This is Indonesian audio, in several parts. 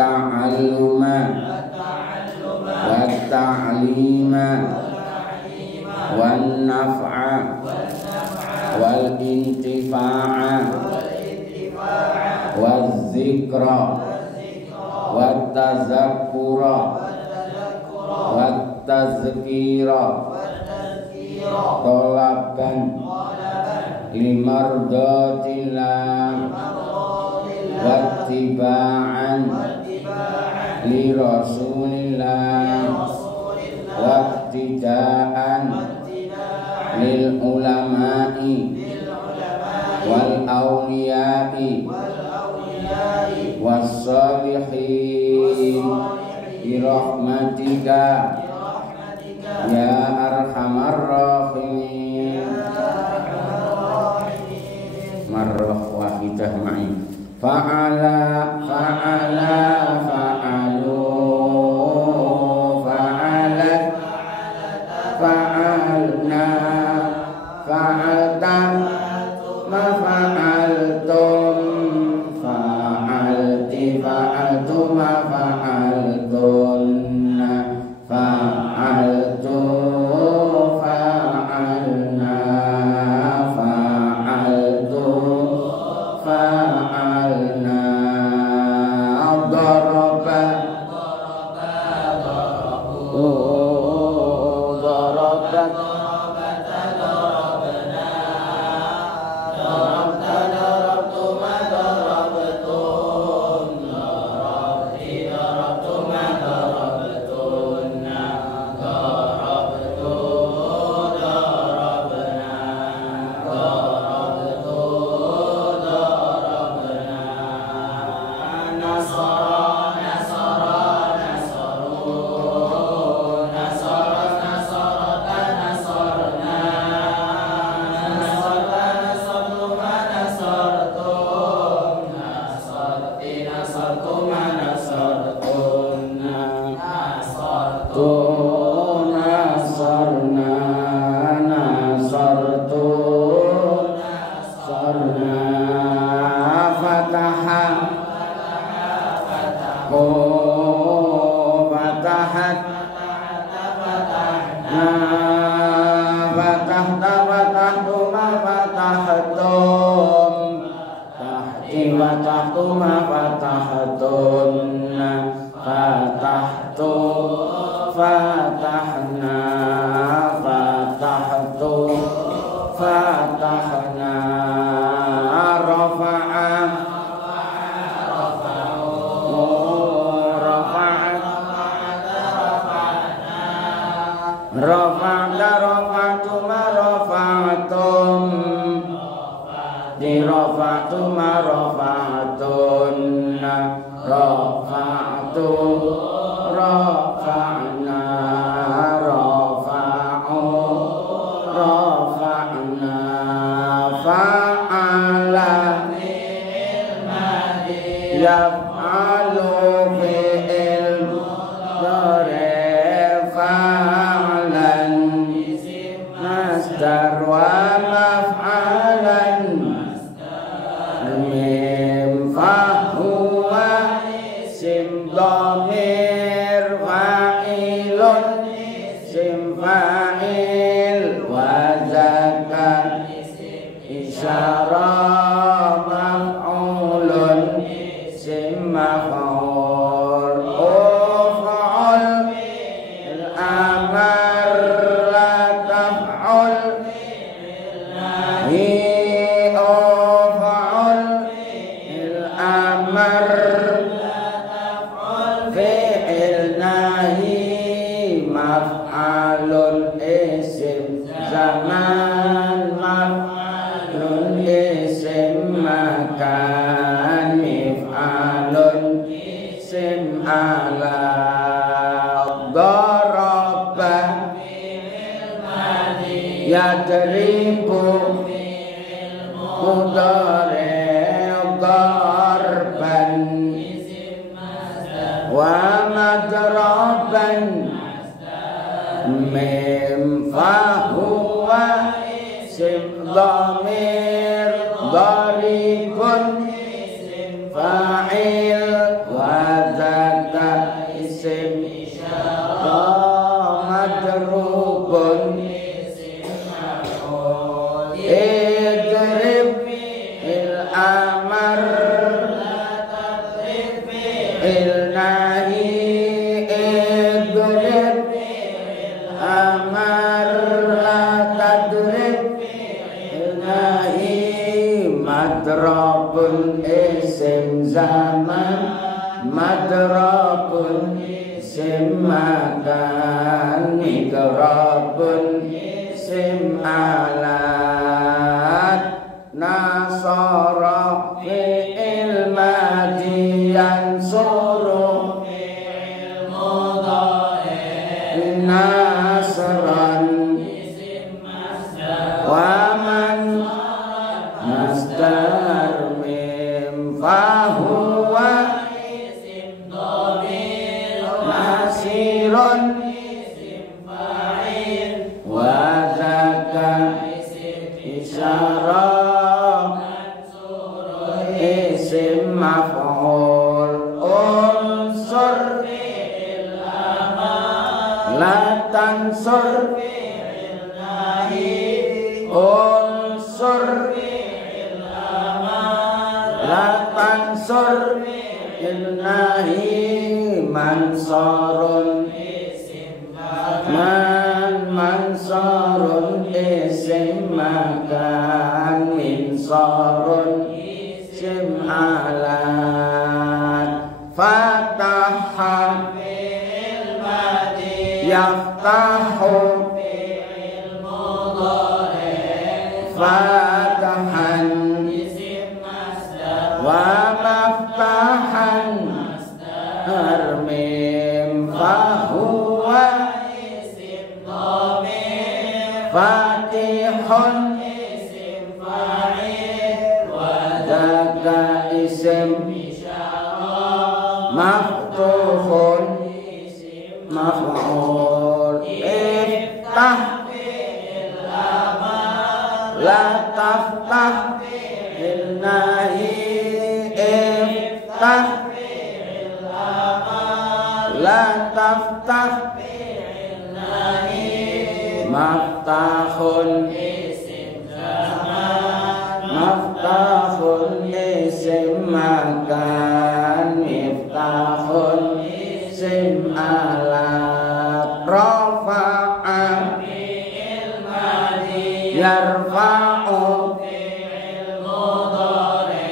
ta'alluma wa ta'lima wan naf'a wal intifa'a wal zikra wat tazakkura wat tazkira tolaban limardatillah wattiba'an li rasulillah wattida'an lil ulama'i wal awliya'i was salihin bi rahmatika ya arhamar rahimin. Marrah wahidah ma'i fa'ala fa'ala fa'alu fa'alat fa'alna fa'alta ma fa'altum fa'alti fa'altum ma fa'altunna fa'altu fa'alna fa'altu fa'alna daraba darabat yadribu mudhari darban wa madraban mim fahuwa sim dhamir daribun fa'il wa Madrabun isim zaman, madrabun isim makan, mikrabun isim alat, nasara fi'il madiyan suruh fi'il mudhari nasran isim masdar wa man masdar mim fahuwa isim dhamir nasirun isim fa'il wa zaka isim isyarah mansurun isim maf'ul unsur fi'il amar la tansur fi'il nahi unsur la tansur innahi mansarun isim man mansarun isim makan minsarun isim alat fataha fi'il madi yaftahu fi'il mudhari fatahan wa maftahan masdar mim fahuwa isim dhamir fatihun isim fa'il wa dzaka isim isyarah maftuhun isim maf'ul iftah fi'il amar la taftah fi'il nahi iftah fi'il amar la taftah fi'il nahi maftahun isim zaman maftahun isim makan miftahun isim alat rafa'a fi'il madi yarfa'u fi'il mudhari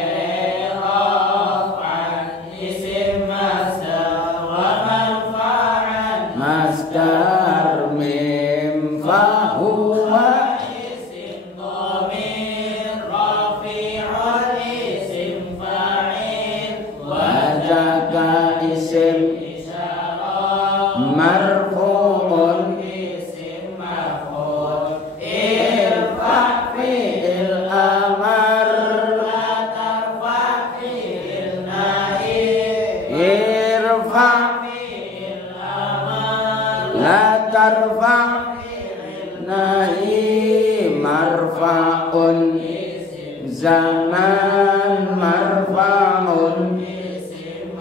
raf'an isim masdar wa marfa'an masdar mim fahuwa isim dhamir rafi'un isim fa'il wa dzaka isim isyarah marfu'un isim maf'ul irfa' fi'il amar la tarfa' fi'il nahi irfa' fi'il amar la tarfa' fi'il nahi marfa'un zaman marfa'un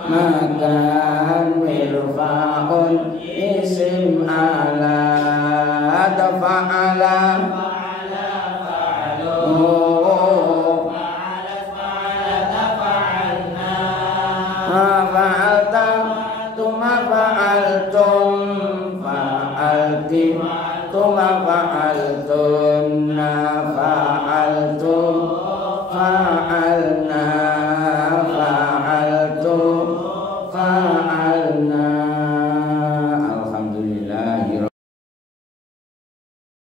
makan mirfa'un isim alat fa'ala fa'alta tuma fa'altum fa'altim tuma fa'altunna